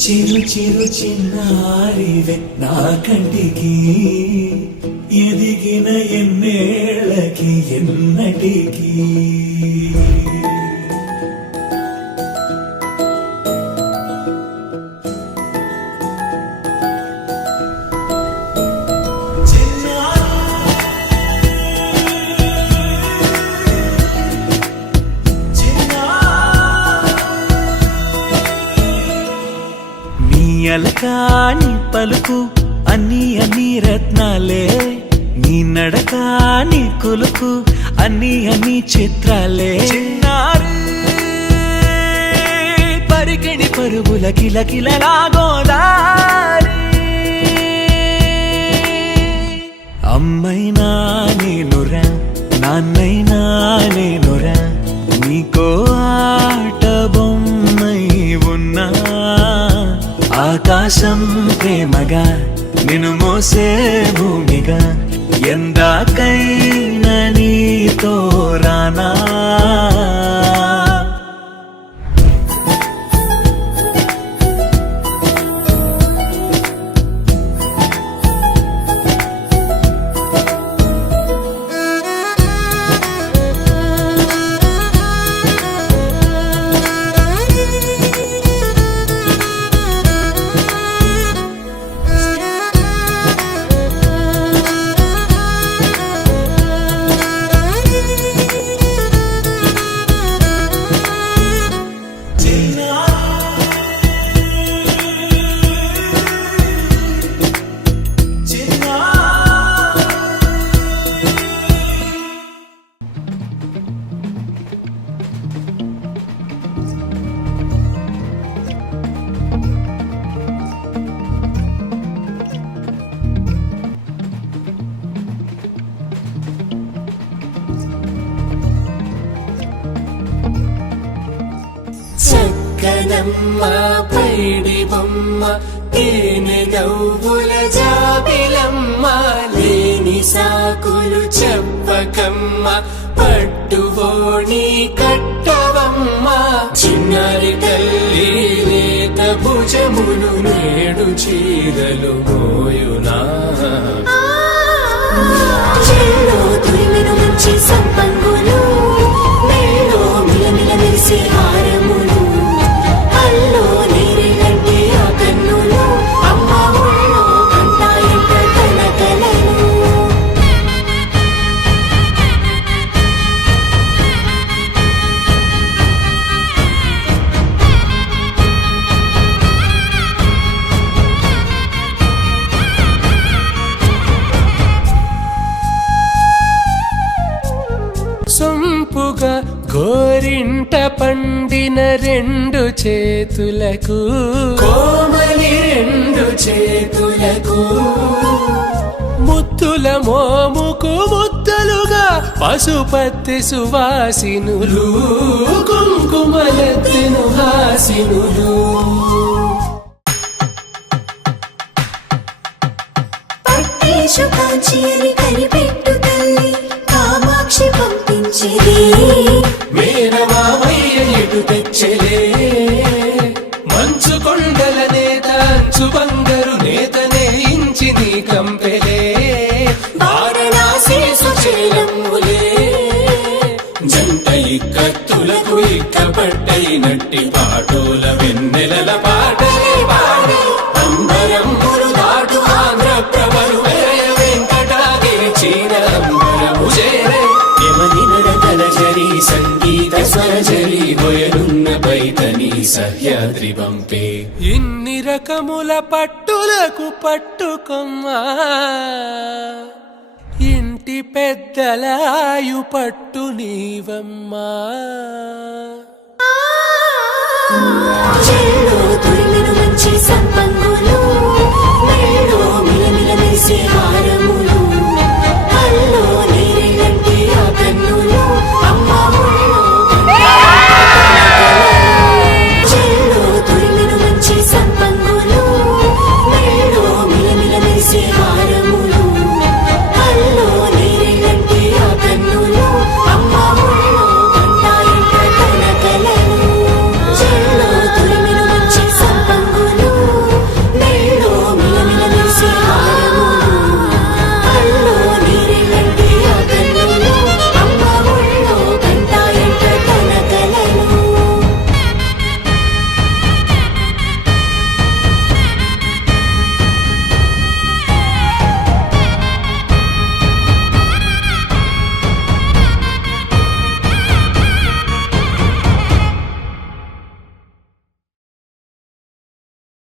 చిరు చిరు చిన్నారివే నా కంటికి ఎదిగిన ఎన్నేళ్ళకి ఎన్నటికి అలకాని పలుకు అన్ని అన్ని రత్నాలే నీ నడక నీ కొలుకు అన్ని అన్ని చిత్రాలే చిన్నారు పరికిణి పరుగుల కిలకిలలా గోదారి అమ్మైనా నేనురా నాన్నైనా నేనురా నీకో ఆట బొమ్మై ఉన్నా ఆకాశం ప్రేమగా నిన్ను మోసే భూమిగా ఎందాకైనా నీతో రానా చక్కనమ్మ పైడి బొమ్మ తేనె నవ్వుల జాబిలమ్మ లేని సాకులు చెప్పకమ్మ పట్టువోణి కట్టవమ్మ చిన్నారి తల్లి లేత భుజములు నేడు చీరలు మోయునా చెల్లో తురిమిన మంచి సంపంగులు మేలో మిలమిల మెరిసే హారములు అల్లో నీరెలంటే ఆ కన్నులు అమ్మ ఒళ్ళో కంటాయంట కలకలను సొంపుగా గోరింట పండిన రెండు చేతులకు కోమలి రెండు చేతులకు ముత్తుల మోముకు ముద్దలుగా పశుపతి సువాసినులు కుంకుమలెత్తిను హాసినులు పట్టేశు కాంచిని కనిపెట్టు తల్లి కామాక్షి పంపించిరి మేనమామయ్య ఎటు తెచ్చలే మంచు కొండల నేత అంచు బంగారు నేతనే ఇంచి నీ కంపెలే వారణాసి సుచేలమ్ములే జంట ఇక్కత్తులకు ఇక్కపట్టైనట్టి పాటోల వెన్నెలల పాటలే పాడే అంబరమ్ములు దాటు ఆంధ్ర ప్రభలు వెంకటాగిరి చీర అంబరము చేరే యమని నడకల జరి సంగీత స్వరజరి బొయలున్న బైతని సహ్యాద్రి పంపే ఇన్ని రకముల పట్టులకు పట్టుకొమ్మా ఇంటి పెద్దలాయు పట్టు నీవమ్మా